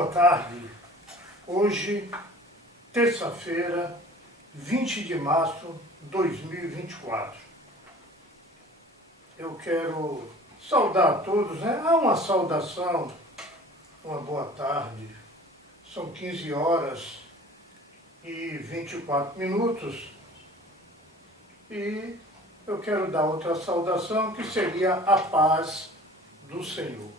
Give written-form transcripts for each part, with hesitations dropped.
boa tarde. Hoje, terça-feira, 20 de março de 2024. Eu quero saudar a todos, né? Há uma saudação, uma boa tarde. São 15 horas e 24 minutos. E eu quero dar outra saudação, que seria a paz do Senhor.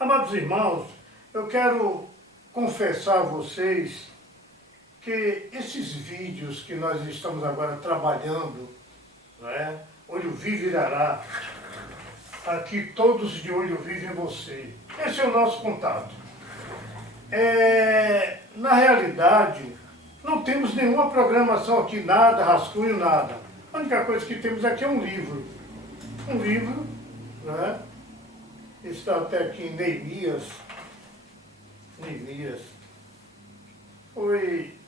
Amados irmãos, eu quero confessar a vocês que esses vídeos que nós estamos agora trabalhando, né? Olho vivo irará, aqui todos de olho vivo em você. Esse é o nosso contato. Na realidade, não temos nenhuma programação aqui, nada, rascunho, nada. A única coisa que temos aqui é um livro. Um livro, né? Está até aqui em Neemias. Neemias. Foi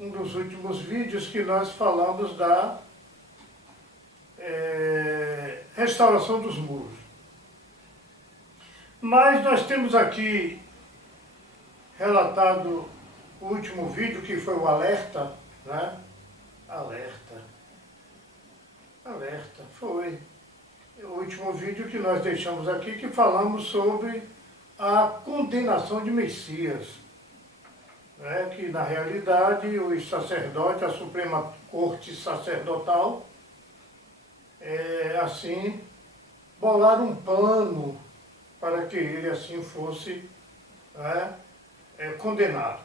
um dos últimos vídeos que nós falamos da restauração dos muros. Mas nós temos aqui relatado o último vídeo, que foi o alerta, né? Alerta, foi o último vídeo que nós deixamos aqui, que falamos sobre a condenação de Messias, né? Que na realidade os sacerdotes, a Suprema Corte Sacerdotal, assim, bolaram um plano para que ele assim fosse, né, condenado.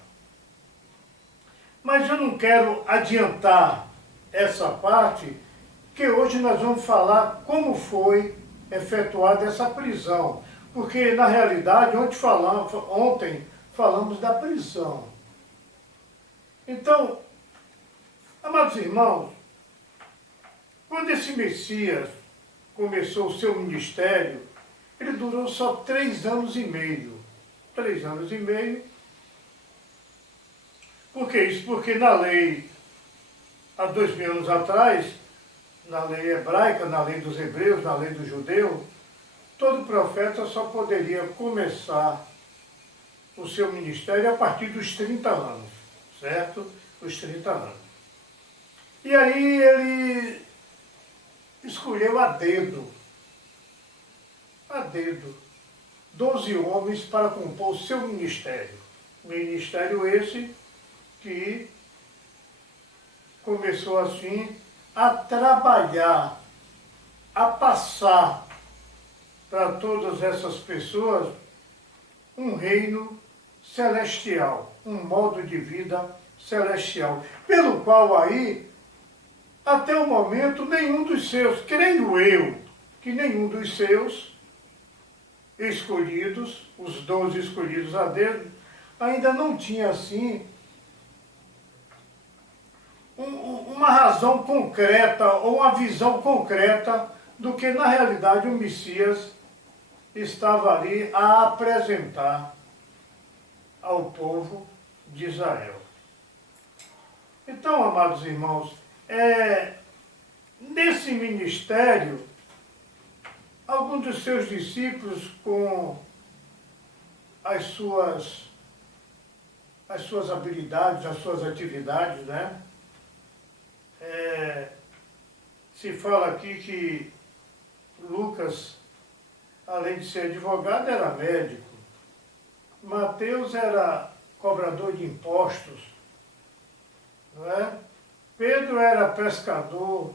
Mas eu não quero adiantar essa parte, que hoje nós vamos falar como foi efetuada essa prisão. Porque, na realidade, ontem falamos da prisão. Então, amados irmãos, quando esse Messias começou o seu ministério, ele durou só 3 anos e meio. 3 anos e meio. Por que isso? Porque na lei, há 2000 anos atrás, na lei hebraica, na lei dos hebreus, na lei do judeu, todo profeta só poderia começar o seu ministério a partir dos 30 anos, certo? Os 30 anos. E aí ele escolheu a dedo, 12 homens para compor o seu ministério. Ministério esse que começou assim a trabalhar, a passar para todas essas pessoas um reino celestial, um modo de vida celestial, pelo qual aí, até o momento, nenhum dos seus, creio eu, que nenhum dos seus escolhidos, os 12 escolhidos a dedo, ainda não tinha assim uma razão concreta ou uma visão concreta do que na realidade o Messias estava ali a apresentar ao povo de Israel. Então, amados irmãos, nesse ministério, alguns dos seus discípulos, com as suas habilidades, as suas atividades, né? Se fala aqui que Lucas, além de ser advogado, era médico. Mateus era cobrador de impostos, não é? Pedro era pescador.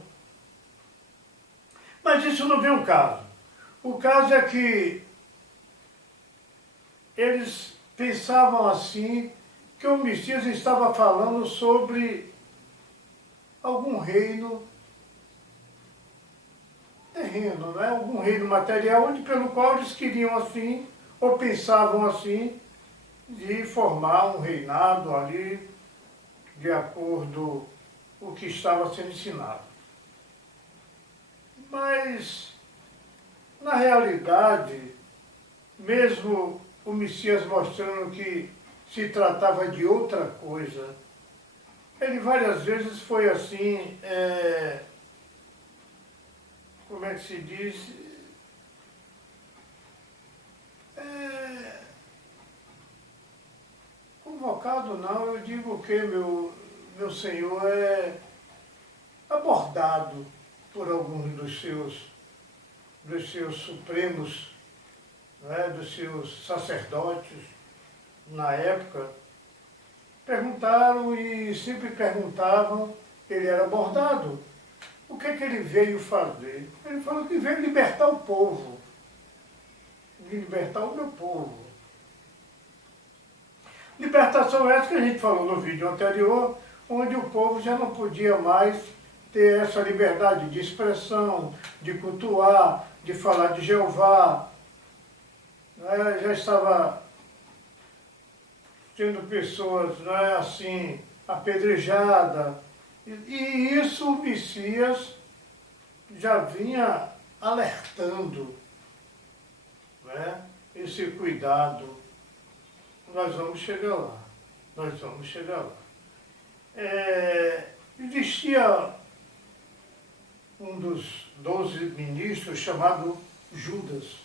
Mas isso não vem ao caso. O caso é que eles pensavam assim, que o Messias estava falando sobre algum reino terreno, né? Algum reino material, pelo qual eles queriam assim, ou pensavam assim, de formar um reinado ali, de acordo com o que estava sendo ensinado. Mas, na realidade, mesmo o Messias mostrando que se tratava de outra coisa, ele várias vezes foi assim, como é que se diz? libertado não, eu digo que meu Senhor é abordado por alguns dos seus supremos, né, dos seus sacerdotes na época, perguntaram e sempre perguntavam, ele era abordado, o que é que ele veio fazer? Ele falou que veio libertar o povo, libertar o meu povo. Libertação essa que a gente falou no vídeo anterior, onde o povo já não podia mais ter essa liberdade de expressão, de cultuar, de falar de Jeová. Né? Já estava tendo pessoas, né, assim, apedrejadas. E isso o Messias já vinha alertando, né, esse cuidado. Nós vamos chegar lá, nós vamos chegar lá. Existia um dos 12 ministros chamado Judas,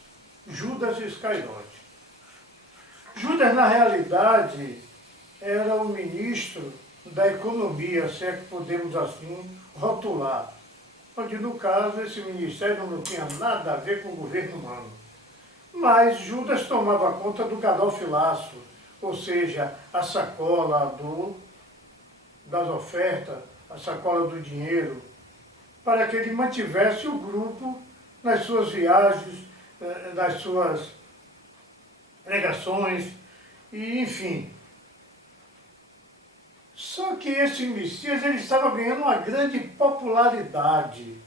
Judas Iscariote. Judas, na realidade, era o ministro da economia, se é que podemos assim rotular, onde, no caso, esse ministério não tinha nada a ver com o governo humano. Mas Judas tomava conta do gadofilaço, ou seja, a sacola das ofertas, a sacola do dinheiro, para que ele mantivesse o grupo nas suas viagens, nas suas pregações, e enfim. Só que esse Messias ele estava ganhando uma grande popularidade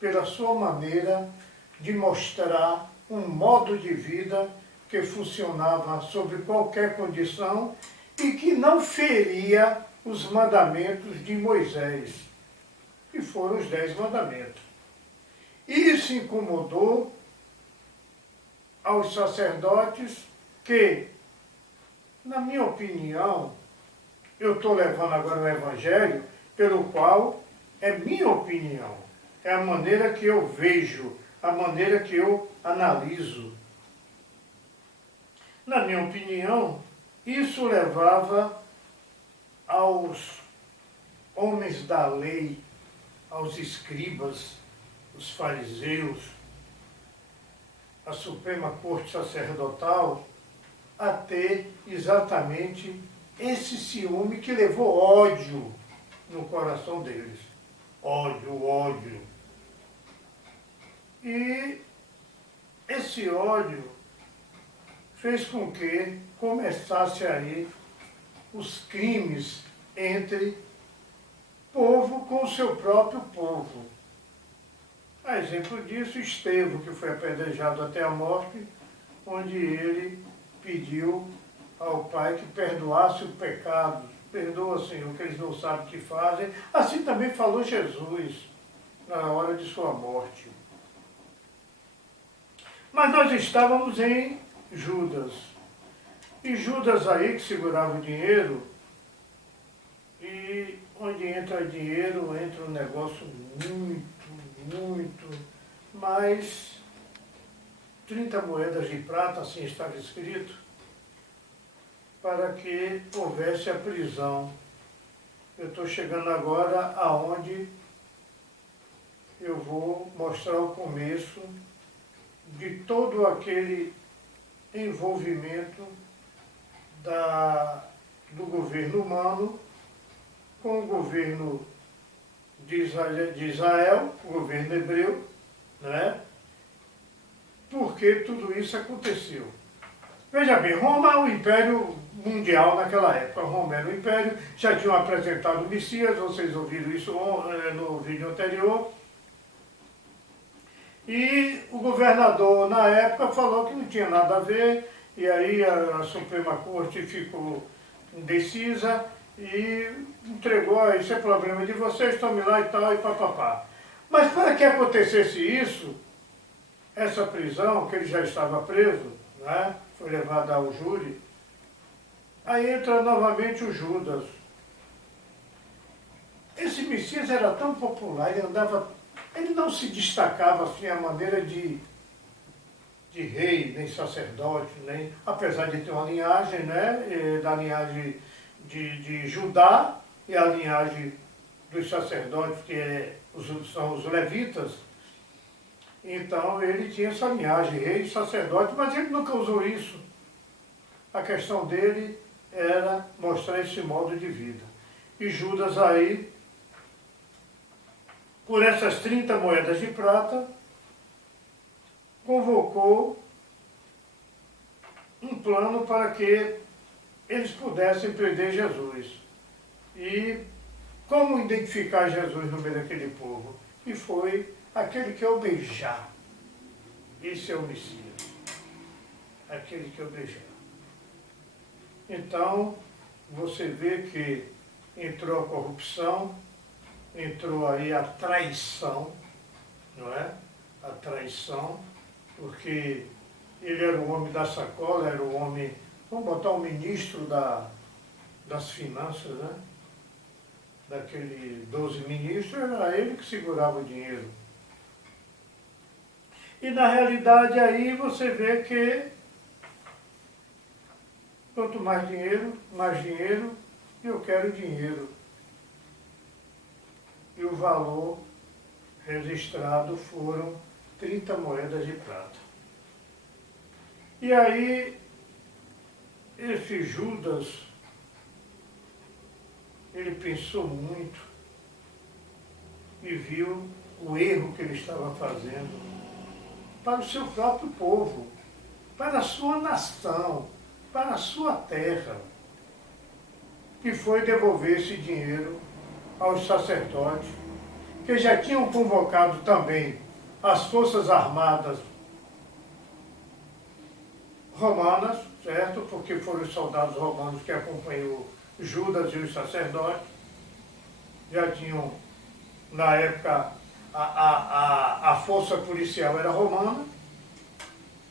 pela sua maneira de mostrar um modo de vida que funcionava sob qualquer condição e que não feria os mandamentos de Moisés, que foram os 10 mandamentos. Isso incomodou aos sacerdotes que, na minha opinião, eu estou levando agora o Evangelho, pelo qual é minha opinião, é a maneira que eu vejo, a maneira que eu analiso. Na minha opinião, isso levava aos homens da lei, aos escribas, os fariseus, a Suprema Corte Sacerdotal, a ter exatamente esse ciúme que levou ódio no coração deles. Ódio, ódio. E esse ódio fez com que começasse aí os crimes entre povo com o seu próprio povo. A exemplo disso, Estevão, que foi apedrejado até a morte, onde ele pediu ao Pai que perdoasse o pecado. Perdoa, Senhor, que eles não sabem o que fazem. Assim também falou Jesus na hora de sua morte. Mas nós estávamos em Judas. E Judas aí que segurava o dinheiro, e onde entra dinheiro, entra um negócio muito, mais 30 moedas de prata, assim estava escrito, para que houvesse a prisão. Eu estou chegando agora aonde eu vou mostrar o começo de todo aquele envolvimento do governo humano com o governo de Israel, o governo hebreu, né? Por que tudo isso aconteceu? Veja bem, Roma é o império mundial naquela época. Roma era o império, já tinham apresentado o Messias, vocês ouviram isso no vídeo anterior. E o governador, na época, falou que não tinha nada a ver, e aí a Suprema Corte ficou indecisa e entregou, isso é problema de vocês, tome lá e tal, e papapá. Mas para que acontecesse isso, essa prisão, que ele já estava preso, né, foi levado ao júri, aí entra novamente o Judas. Esse Messias era tão popular, ele não se destacava assim a maneira de rei, nem sacerdote, nem, apesar de ter uma linhagem, né, da linhagem de Judá, e a linhagem dos sacerdotes, são os levitas. Então ele tinha essa linhagem, rei e sacerdote, mas ele nunca usou isso. A questão dele era mostrar esse modo de vida. E Judas aí, por essas 30 moedas de prata, convocou um plano para que eles pudessem prender Jesus. E como identificar Jesus no meio daquele povo? E foi aquele que eu beijar. Esse é o Messias. Aquele que eu beijar. Então, você vê que entrou a corrupção, entrou aí a traição, não é? A traição, porque ele era o homem da sacola, era o homem, vamos botar um ministro das finanças, né? Daquele 12 ministros, era ele que segurava o dinheiro. E na realidade aí você vê que quanto mais dinheiro, eu quero dinheiro. E o valor registrado foram 30 moedas de prata. E aí, esse Judas, ele pensou muito e viu o erro que ele estava fazendo para o seu próprio povo, para a sua nação, para a sua terra, e foi devolver esse dinheiro aos sacerdotes, que já tinham convocado também as forças armadas romanas, certo? Porque foram os soldados romanos que acompanhou Judas e os sacerdotes. Já tinham, na época, a força policial era romana,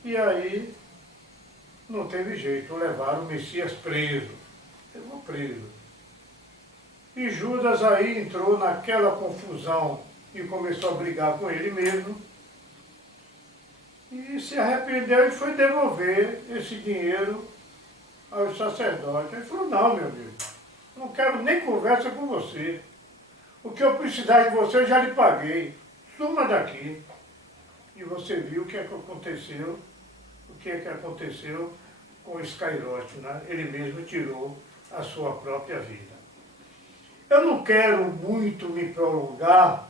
e aí não teve jeito, levaram o Messias preso. Levou preso. E Judas aí entrou naquela confusão e começou a brigar com ele mesmo. E se arrependeu e foi devolver esse dinheiro aos sacerdotes. Ele falou, não, meu amigo, não quero nem conversa com você. O que eu precisar de você eu já lhe paguei. Suma daqui. E você viu o que é que aconteceu, com o Iscariote, né? Ele mesmo tirou a sua própria vida. Eu não quero muito me prolongar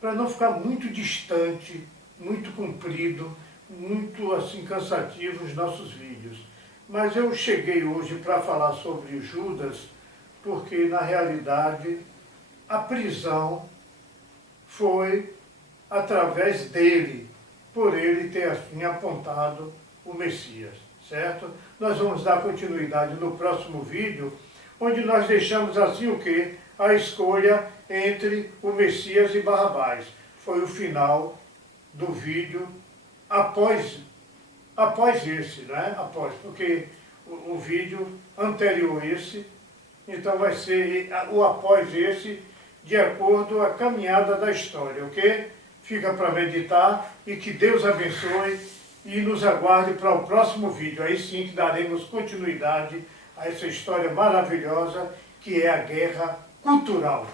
para não ficar muito distante, muito comprido, muito assim cansativo os nossos vídeos. Mas eu cheguei hoje para falar sobre Judas, porque na realidade a prisão foi através dele, por ele ter assim apontado o Messias, certo? Nós vamos dar continuidade no próximo vídeo, onde nós deixamos assim o quê? A escolha entre o Messias e Barrabás. Foi o final do vídeo após esse, né? Porque o vídeo anterior a esse, então vai ser o após esse, de acordo com a caminhada da história, ok? Fica para meditar e que Deus abençoe e nos aguarde para o próximo vídeo. Aí sim que daremos continuidade a essa história maravilhosa que é a guerra cultural.